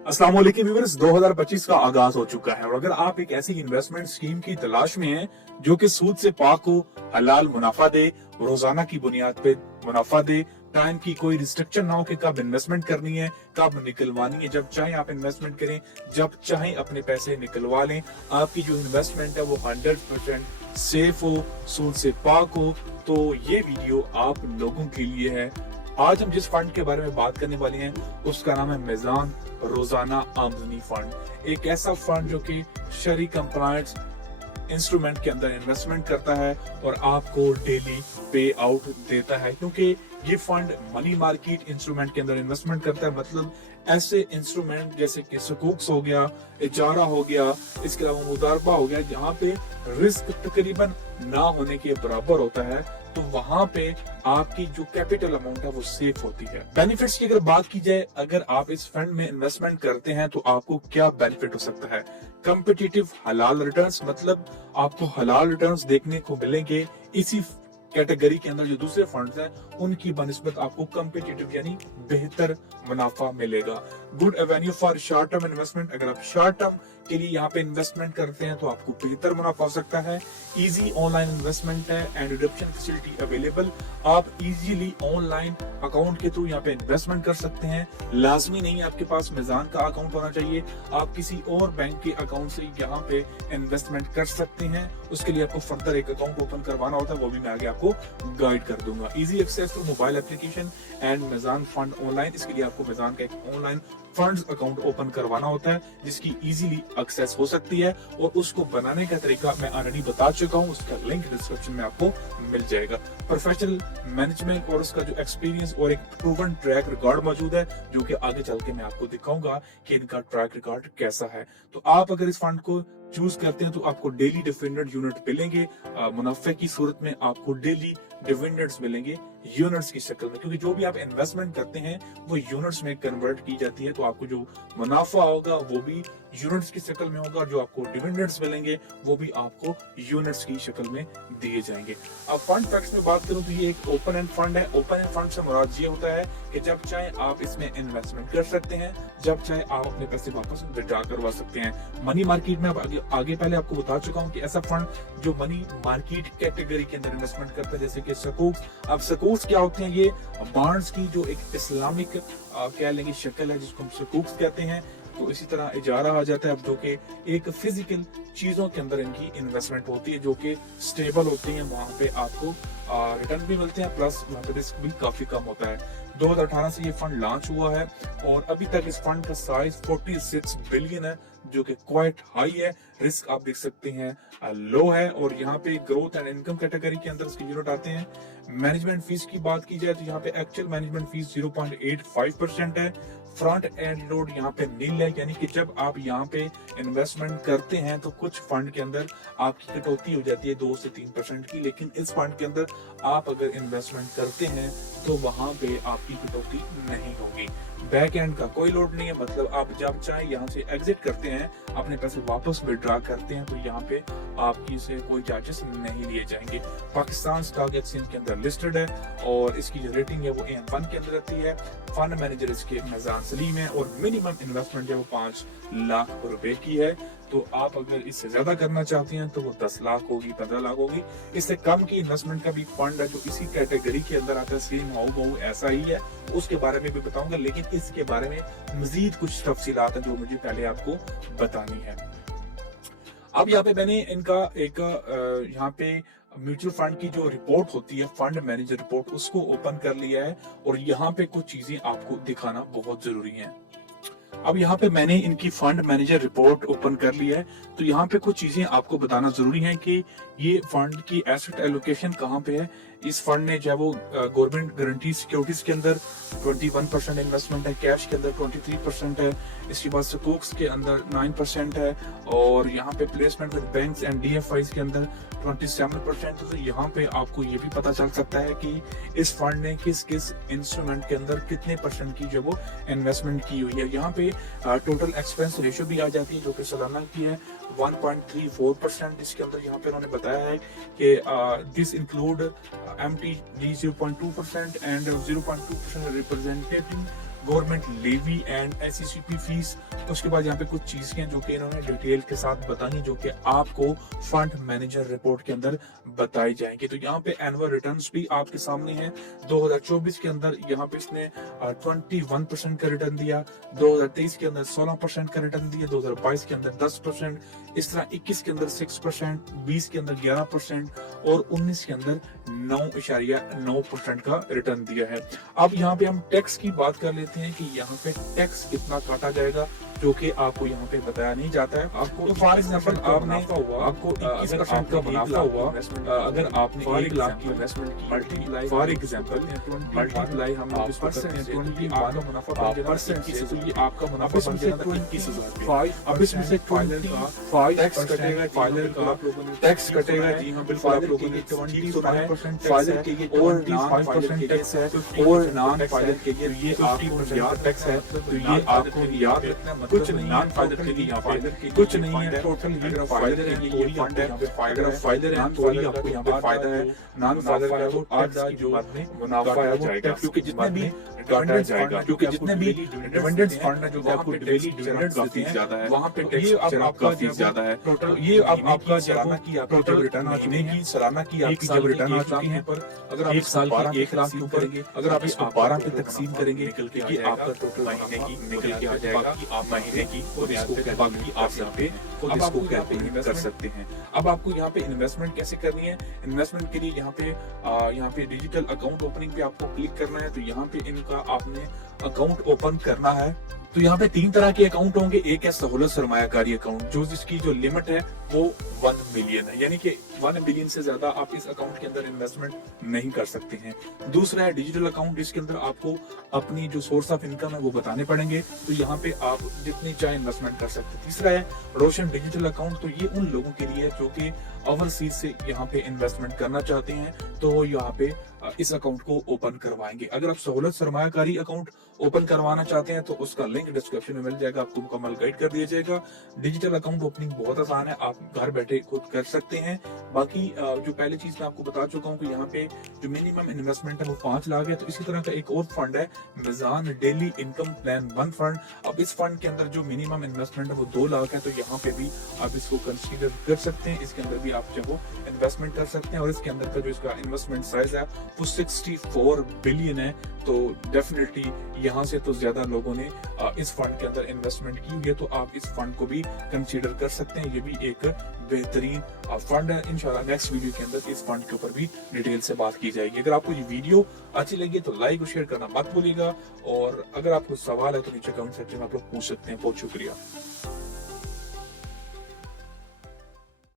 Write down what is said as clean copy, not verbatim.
अस्सलाम वालेकुम व्यूअर्स, 2025 का आगाज हो चुका है और अगर आप एक ऐसी इन्वेस्टमेंट स्कीम की तलाश में हैं जो कि सूद से पाक हो, हलाल मुनाफा दे, रोजाना की बुनियाद पे मुनाफा दे, टाइम की कोई रिस्ट्रिक्शन ना हो कि कब इन्वेस्टमेंट करनी है, कब निकलवानी है, जब चाहे आप इन्वेस्टमेंट करें, जब चाहे अपने पैसे निकलवा लें, आपकी जो इन्वेस्टमेंट है वो 100% सेफ हो, सूद से पाक हो, तो ये वीडियो आप लोगों के लिए है। आज हम जिस फंड के बारे में बात करने वाले हैं उसका नाम है मीज़ान रोजाना आमदनी फंड। एक ऐसा फंड जो कि शरी कंप्लायंस इंस्ट्रूमेंट के अंदर इन्वेस्टमेंट करता है और आपको डेली पे आउट देता है, क्योंकि ये फंड मनी मार्केट इंस्ट्रूमेंट के अंदर इन्वेस्टमेंट करता है। मतलब ऐसे इंस्ट्रूमेंट जैसे कि सुकूक्स हो गया, इजारा हो गया, इसके अलावा मुदारबा हो गया, जहाँ पे रिस्क तकरीबन ना होने के बराबर होता है, तो वहां पे आपकी जो कैपिटल अमाउंट है वो सेफ होती है। बेनिफिट्स की अगर बात की जाए, अगर आप इस फंड में इन्वेस्टमेंट करते हैं तो आपको क्या बेनिफिट हो सकता है? कम्पिटिटिव हलाल रिटर्न्स, मतलब आपको हलाल रिटर्न्स देखने को मिलेंगे इसी कैटेगरी के अंदर जो दूसरे फंड्स हैं उनकी बनिस्बत आपको कम्पिटिटिव यानी बेहतर मुनाफा मिलेगा। Good Avenue for short term investment, अगर आप शॉर्ट टर्म के लिए यहाँ पे इन्वेस्टमेंट करते हैं तो आपको बेहतर मुनाफा हो सकता है। इजी ऑनलाइन इन्वेस्टमेंट है एंड रिडक्शन फैसिलिटी अवेलेबल, आप इजीली ऑनलाइन अकाउंट के थ्रू यहाँ पे इन्वेस्टमेंट कर सकते हैं। लाजमी नहीं आपके पास मीज़ान का अकाउंट होना चाहिए, आप किसी और बैंक के अकाउंट से यहाँ पे इन्वेस्टमेंट कर सकते हैं। उसके लिए आपको फर्दर एक अकाउंट ओपन करवाना होता है, वो भी मैं आगे आपको गाइड कर दूंगा। Easy access to mobile application and Meezan fund online, इसके लिए आपको मीज़ान का एक ऑनलाइन फंड्स अकाउंट ओपन करवाना होता है जिसकी इजीली एक्सेस हो सकती है, और उसको बनाने का तरीका मैं ऑलरेडी बता चुका हूँ, उसका लिंक डिस्क्रिप्शन में आपको मिल जाएगा। प्रोफेशनल मैनेजमेंट और उसका जो एक्सपीरियंस और एक प्रूवन ट्रैक रिकॉर्ड मौजूद है, जो कि आगे चल के मैं आपको दिखाऊंगा कि इनका ट्रैक रिकॉर्ड कैसा है। तो आप अगर इस फंड को चूज करते हैं तो आपको डेली डिविडेंड यूनिट मिलेंगे, मुनाफे की सूरत में आपको डेली डिविडेंड्स मिलेंगे यूनिट्स की शक्ल में, क्योंकि जो भी आप इन्वेस्टमेंट करते हैं वो यूनिट्स में कन्वर्ट की जाती है, तो आपको जो मुनाफा होगा वो भी यूनिट्स की शक्ल में होगा, और जो आपको डिविडेंड्स मिलेंगे वो भी आपको यूनिट्स की शक्ल में दिए जाएंगे। अब फंड फैक्ट्स में बात करूं तो ये एक ओपन एंड फंड है। ओपन एंड फंड से मुराद ये होता है कि जब चाहे आप इसमें इन्वेस्टमेंट कर सकते हैं, जब चाहे आप अपने पैसे वापस विड्रॉ करवा सकते हैं। मनी मार्केट में आगे पहले आपको बता चुका हूं कि ऐसा फंड जो मनी मार्केट कैटेगरी के अंदर इन्वेस्टमेंट करता है, जैसे कि सकूक्स। अब सकूक्स क्या होते हैं? ये बॉन्ड्स की जो एक इस्लामिक कह लेंगे शक्ल है, जिसको हम सकूक्स कहते हैं। तो इसी तरह इजारा आ जाता है, अब जो कि एक फिजिकल चीजों के अंदर इनकी इन्वेस्टमेंट होती है जो कि स्टेबल होती है, वहां पे आपको रिटर्न भी मिलते हैं, प्लस वहां पे रिस्क भी काफी कम होता है। 2018 से ये फंड लॉन्च हुआ है और अभी तक इस फंड का साइज 46 बिलियन है, जो कि क्वाइट हाई है। रिस्क आप देख सकते हैं लो है, और यहाँ पे ग्रोथ एंड इनकम कैटेगरी के अंदर इसके यूनिट आते हैं। मैनेजमेंट फीस की बात की जाए तो यहाँ पे एक्चुअल मैनेजमेंट फीस 0.85% है। फ्रंट एंड लोड यहाँ पे नील है, यानी कि जब आप यहाँ पे इन्वेस्टमेंट करते हैं तो कुछ फंड के अंदर आपकी कटौती हो जाती है 2 से 3% की, लेकिन इस फंड के अंदर आप अगर इन्वेस्टमेंट करते हैं तो वहां पे आपकी कटौती नहीं होगी। बैक एंड का कोई लोड नहीं है, मतलब आप जब चाहे यहाँ से एग्जिट करते हैं, अपने पैसे वापस विड्रॉ करते हैं, तो यहाँ पे आपकी से कोई चार्जेस नहीं लिए जाएंगे। पाकिस्तान स्टॉक एक्सचेंज के अंदर लिस्टेड है और इसकी जो रेटिंग है वो AM1 के अंदर रहती है। फंड मैनेजर इसके मीज़ान सलीम है और मिनिमम इन्वेस्टमेंट है वो 5 लाख रुपए की है। तो आप अगर इससे ज्यादा करना चाहते हैं तो वो 10 लाख होगी, 15 लाख होगी। इससे कम की इन्वेस्टमेंट का भी फंड है जो इसी कैटेगरी के अंदर आता है, सेम हाउ ऐसा ही है, उसके बारे में भी बताऊंगा, लेकिन इसके बारे में मजीद कुछ तफसीलात है जो मुझे पहले आपको बतानी है। अब यहाँ पे मैंने इनका एक यहाँ पे म्यूचुअल फंड की जो रिपोर्ट होती है, फंड मैनेजर रिपोर्ट, उसको ओपन कर लिया है और यहाँ पे कुछ चीजें आपको दिखाना बहुत जरूरी है। अब यहाँ पे मैंने इनकी फंड मैनेजर रिपोर्ट ओपन कर ली है, तो यहाँ पे कुछ चीजें आपको बताना जरूरी है कि ये फंड की एसेट एलोकेशन कहाँ पे है। इस फंड ने जो है वो गवर्नमेंट गारंटी सिक्योरिटीज के अंदर 21% इन्वेस्टमेंट है, कैश के अंदर 23% है, इसके बाद सुकूक्स के अंदर 9% है, और यहाँ पे placement with banks and DFIs के अंदर 27%। तो यहाँ पे आपको ये भी पता चल सकता है कि इस फंड ने किस किस इंस्ट्रूमेंट के अंदर कितने परसेंट की जो वो इन्वेस्टमेंट की हुई है। यहाँ पे टोटल एक्सपेंस रेशियो भी आ जाती है जो कि सालाना की है 1.34%। इसके अंदर यहाँ पे उन्होंने बताया है कि this include MTD 0.2% and 0.2% representative government levy and SCCP fees. उसके बाद यहाँ पे कुछ चीजें जो कि इन्होंने डिटेल के साथ बताई जो कि आपको फंड मैनेजर रिपोर्ट के अंदर बताई जाएंगी। तो यहाँ पे एनुअल रिटर्न्स भी आपके सामने है। 2024 के अंदर यहाँ पे इसने 21% का रिटर्न दिया, 2023 के अंदर 16% का रिटर्न दिया, 2022 के अंदर 10%, इस तरह 21 के अंदर 6%, 20 के अंदर 11% और 19 के अंदर 9.9% का रिटर्न दिया है। अब यहाँ पे हम टैक्स की बात कर लेते हैं कि यहाँ पे टैक्स कितना काटा जाएगा, जो कि आपको यहाँ पे बताया नहीं जाता है। आपको फॉर एग्जाम्पल आपको 21% का मुनाफा हुआ, अगर आपने 1 लाख की इन्वेस्टमेंट की, मल्टीप्लाई फॉर एग्जाम्पल मल्टीप्लाई हम परसेंट से आपका मुनाफा बन जाएगा, तो ये आपका मुनाफा बन जाएगा 21,000। अब इसमें से टैक्स कटेगा, फाइलर का टैक्स कटेगा। जी हाँ बिल्कुल, आप लोगों ने 25% फाइलर के लिए और नॉन फाइलर टैक्स है, और नॉन फाइलर के लिए ये आपको याद टैक्स है, तो ये आपको याद रखना। कुछ नहीं नॉन फाइलर के लिए, यहाँ पे कुछ नहीं है, टोटल ये फाइलर के लिए ये फंड है। अगर फाइलर है तो ही आपको यहाँ पे फायदा है, नॉन फाइलर का तो आज जो मुनाफा जाएगा, क्योंकि जितने भी काटा जाएगा, क्योंकि जितने भी डिविडेंड्स फंड है जो आपको डेली डिविडेंड्स काफी ज्यादा है, वहाँ पे टैक्स काफी ज्यादा है। टोटल ये अब आपका सालाना की टोटल रिटर्न आ चुकी है, सालाना की आपकी जब रिटर्न आ चुकी है, पर अगर आप 1 साल की 1 लाख के ऊपर अगर आप इसको 12 पे तकसीम करेंगे, निकल के आपका टोटल महीने की निकल के आ जाएगा, आप महीने की और इसको बाकी आप यहाँ पे खुद इसको कैलकुलेट कर सकते हैं। अब आपको यहाँ पे इन्वेस्टमेंट कैसे करनी है, इन्वेस्टमेंट के लिए यहाँ पे डिजिटल अकाउंट ओपनिंग पे आपको क्लिक करना है। तो यहाँ पे इनका आपने अकाउंट ओपन करना है। तो यहाँ पे 3 तरह के अकाउंट होंगे। एक है सहूलत सरमायाकारी अकाउंट, जो जिसकी जो लिमिट है वो 1 मिलियन है, यानी कि 1 मिलियन से ज्यादा आप इस अकाउंट के अंदर इन्वेस्टमेंट नहीं कर सकते हैं। दूसरा है डिजिटल अकाउंट, जिसके अंदर आपको अपनी जो सोर्स ऑफ इनकम है वो बताने पड़ेंगे, तो यहाँ पे आप जितनी चाहे इन्वेस्टमेंट कर सकते हैं। तीसरा है रोशन डिजिटल अकाउंट, तो ये उन लोगों के लिए जो कि ओवरसीज से यहाँ पे इन्वेस्टमेंट करना चाहते हैं, तो वो यहाँ पे इस अकाउंट को ओपन करवाएंगे। अगर आप सहूलत सरमायाकारी अकाउंट ओपन करवाना चाहते हैं तो उसका लिंक डिस्क्रिप्शन में मिल जाएगा, आपको मुकम्मल गाइड कर दिया जाएगा। डिजिटल अकाउंट ओपनिंग बहुत आसान है, आप घर बैठे खुद कर सकते हैं। बाकी जो पहली चीज मैं आपको बता चुका हूँ कि यहाँ पे जो मिनिमम इन्वेस्टमेंट है वो 5 लाख है। तो इसी तरह का एक और फंड है मिजान डेली इनकम प्लान 1 फंड। अब इस फंड के अंदर जो मिनिमम इन्वेस्टमेंट है वो 2 लाख है, तो यहाँ पे भी आप इसको कंसीडर कर सकते हैं। इसके अंदर भी आप जो इन्वेस्टमेंट कर सकते हैं, और इसके अंदर का जो इसका इन्वेस्टमेंट साइज है वो 64 बिलियन है। तो डेफिनेटली यहाँ से तो ज्यादा लोगों ने इस फंड के अंदर इन्वेस्टमेंट की हुई है, तो आप इस फंड को भी कंसीडर कर सकते हैं। ये भी एक बेहतरीन फंड है। इंशाल्लाह नेक्स्ट वीडियो के अंदर इस फंड के ऊपर भी डिटेल से बात की जाएगी। अगर आपको ये वीडियो अच्छी लगी तो लाइक और शेयर करना मत भूलिएगा, और अगर आपको सवाल है तो नीचे कमेंट सेक्शन में आप लोग पूछ सकते हैं। बहुत शुक्रिया।